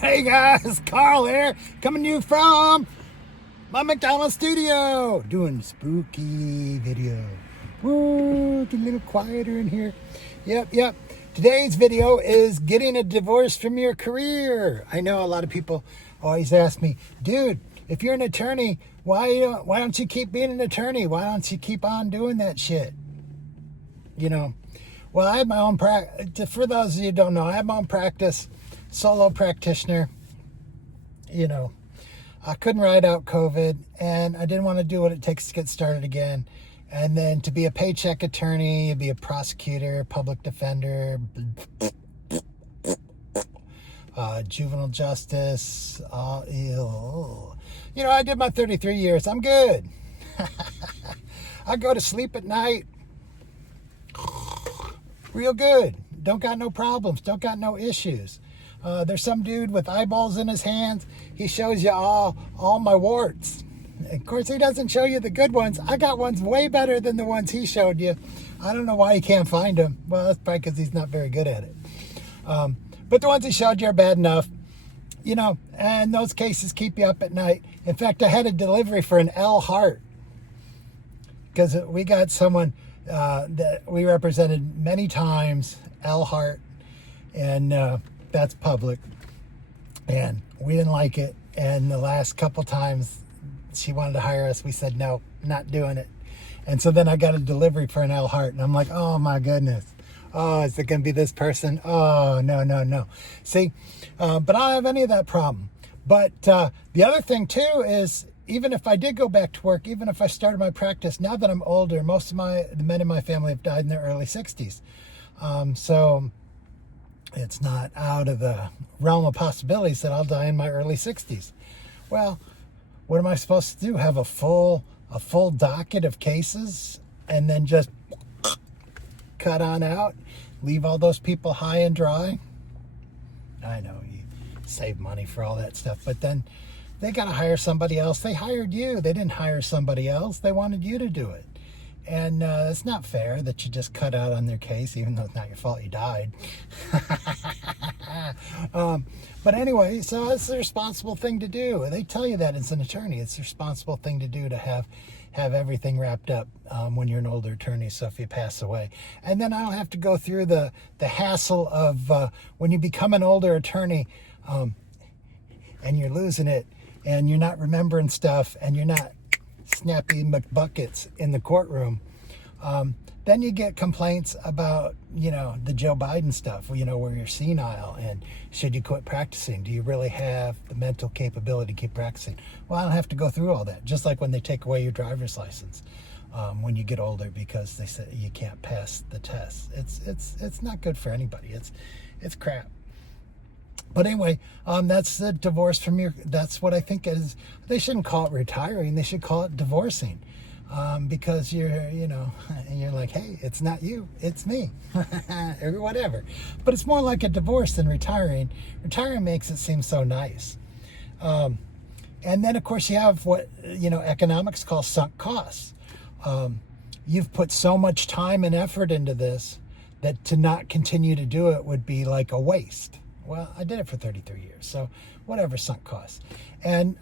Hey guys, Carl here, coming to you from my McDonald's studio, doing spooky video. Woo, it's a little quieter in here. Yep. Today's video is getting a divorce from your career. I know a lot of people always ask me, dude, if you're an attorney, why don't you keep being an attorney? Why don't you keep on doing that shit? You know, well, I have my own practice. For those of you who don't know, I have my own practice. Solo practitioner. You know, I couldn't ride out COVID, and I didn't want to do what it takes to get started again. And then to be a paycheck attorney, be a prosecutor, public defender, juvenile justice. You know, I did my 33 years. I'm good. I go to sleep at night real good. Don't got no problems. Don't got no issues. There's some dude with eyeballs in his hands. He shows you all my warts. Of course, he doesn't show you the good ones. I got ones way better than the ones he showed you. I don't know why you can't find them. Well, that's probably because he's not very good at it. But the ones he showed you are bad enough. You know, and those cases keep you up at night. In fact, I had a delivery for an L heart. Because we got someone that we represented many times, L heart. And that's public, and we didn't like it. And the last couple times she wanted to hire us, we said no, not doing it. And so then I got a delivery for an L heart, and I'm like, oh my goodness, oh, is it gonna be this person? Oh, no. See, but I don't have any of that problem. But the other thing too is, even if I did go back to work, even if I started my practice, now that I'm older, most of the men in my family have died in their early 60s. So it's not out of the realm of possibilities that I'll die in my early 60s. Well, what am I supposed to do? Have a full docket of cases and then just cut on out? Leave all those people high and dry? I know you save money for all that stuff, but then they got to hire somebody else. They hired you. They didn't hire somebody else. They wanted you to do it. And it's not fair that you just cut out on their case, even though it's not your fault you died. But anyway, so it's a responsible thing to do. They tell you that as an attorney. It's a responsible thing to do to have everything wrapped up when you're an older attorney, so if you pass away. And then I don't have to go through the hassle of when you become an older attorney and you're losing it and you're not remembering stuff and you're not snappy McBuckets in the courtroom, then you get complaints about, you know, the Joe Biden stuff, you know, where you're senile and should you quit practicing? Do you really have the mental capability to keep practicing? Well, I don't have to go through all that. Just like when they take away your driver's license when you get older because they say you can't pass the test. It's not good for anybody. It's crap. But anyway, that's the divorce from your, that's what I think is, they shouldn't call it retiring, they should call it divorcing. Because you're, you know, and you're like, hey, it's not you, it's me, or whatever. But it's more like a divorce than retiring. Retiring makes it seem so nice. And then, of course, you have what, you know, economics calls sunk costs. You've put so much time and effort into this that to not continue to do it would be like a waste. Well, I did it for 33 years, so whatever, sunk costs. And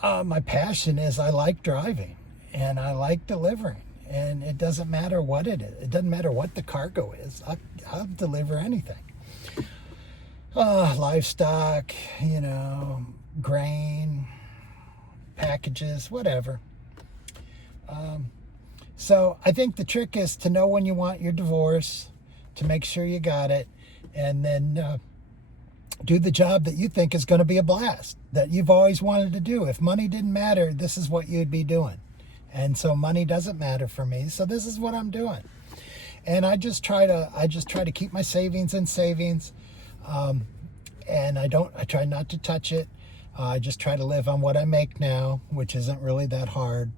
my passion is I like driving, and I like delivering, and it doesn't matter what it is. It doesn't matter what the cargo is. I'll deliver anything. Livestock, you know, grain, packages, whatever. So I think the trick is to know when you want your divorce, to make sure you got it, and then do the job that you think is going to be a blast, that you've always wanted to do. If money didn't matter, this is what you'd be doing. And so money doesn't matter for me, so this is what I'm doing. And I just try to keep my savings in savings, and I try not to touch it. I just try to live on what I make now, which isn't really that hard.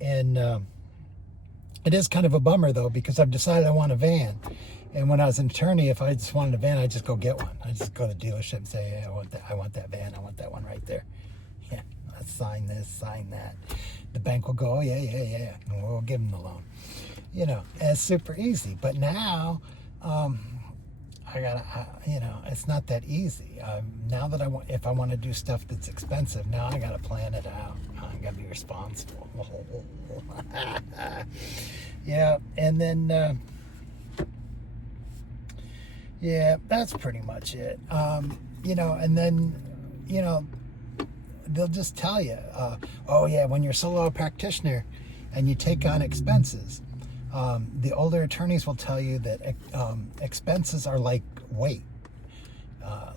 And it is kind of a bummer though, because I've decided I want a van. And when I was an attorney, if I just wanted a van, I'd just go get one. I'd just go to the dealership and say, hey, I want that van. I want that one right there. Yeah, let's sign this, sign that. The bank will go, oh, yeah. And we'll give them the loan. You know, and it's super easy. But now it's not that easy. Now that if I want to do stuff that's expensive, now I got to plan it out. I got to be responsible. Yeah, and then, yeah, that's pretty much it. And then, they'll just tell you, oh yeah, when you're a solo practitioner and you take on expenses, the older attorneys will tell you that expenses are like weight,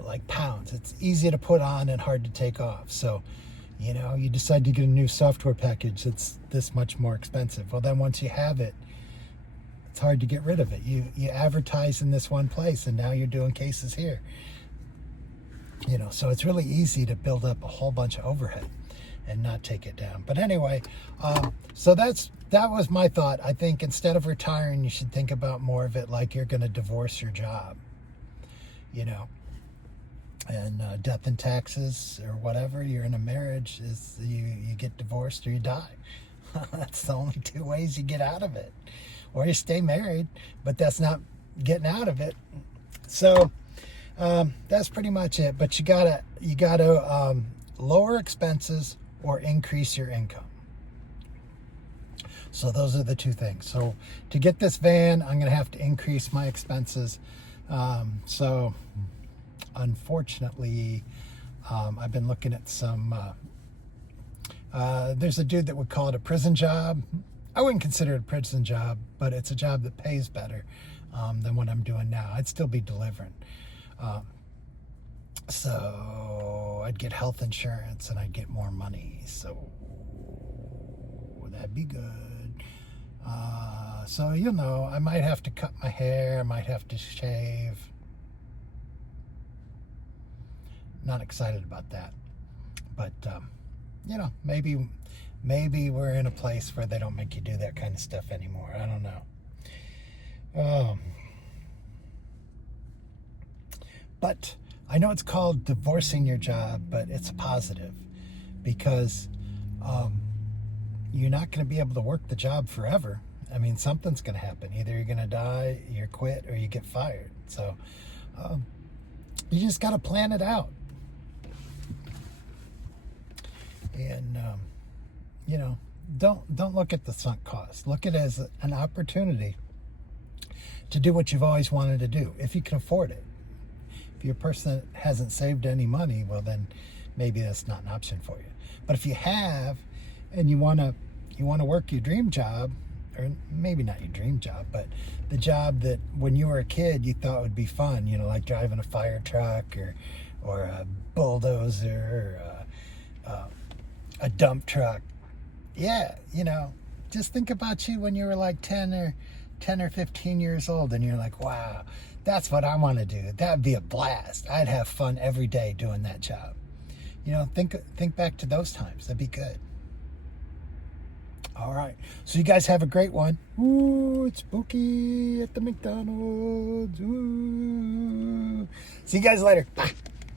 like pounds. It's easy to put on and hard to take off. So, you decide to get a new software package that's this much more expensive. Well, then once you have it, it's hard to get rid of it. You advertise in this one place, and now you're doing cases here. So it's really easy to build up a whole bunch of overhead and not take it down. But anyway, so that was my thought. I think instead of retiring, you should think about more of it like you're going to divorce your job, and death and taxes or whatever. You're in a marriage, is you get divorced or you die. That's the only two ways you get out of it. Or you stay married, but that's not getting out of it. So that's pretty much it. But you gotta lower expenses or increase your income. So those are the two things. So to get this van, I'm gonna have to increase my expenses. So unfortunately, I've been looking at some. There's a dude that would call it a prison job. I wouldn't consider it a prison job, but it's a job that pays better than what I'm doing now. I'd still be delivering. So I'd get health insurance and I'd get more money. So that'd be good. So, I might have to cut my hair. I might have to shave. Not excited about that. But, maybe we're in a place where they don't make you do that kind of stuff anymore. I don't know. But I know it's called divorcing your job, but it's a positive because you're not going to be able to work the job forever. I mean, something's going to happen. Either you're going to die, you quit, or you get fired. So you just got to plan it out. And don't look at the sunk cost. Look at it as an opportunity to do what you've always wanted to do, if you can afford it. If you're a person that hasn't saved any money, well, then maybe that's not an option for you. But if you have, and you want to work your dream job, or maybe not your dream job, but the job that when you were a kid you thought would be fun, like driving a fire truck or a bulldozer, or a dump truck. Yeah, just think about you when you were like 10 or 15 years old, and you're like, wow, that's what I want to do. That'd be a blast. I'd have fun every day doing that job. Think back to those times. That'd be good. All right. So you guys have a great one. Ooh, it's spooky at the McDonald's. Ooh. See you guys later. Bye.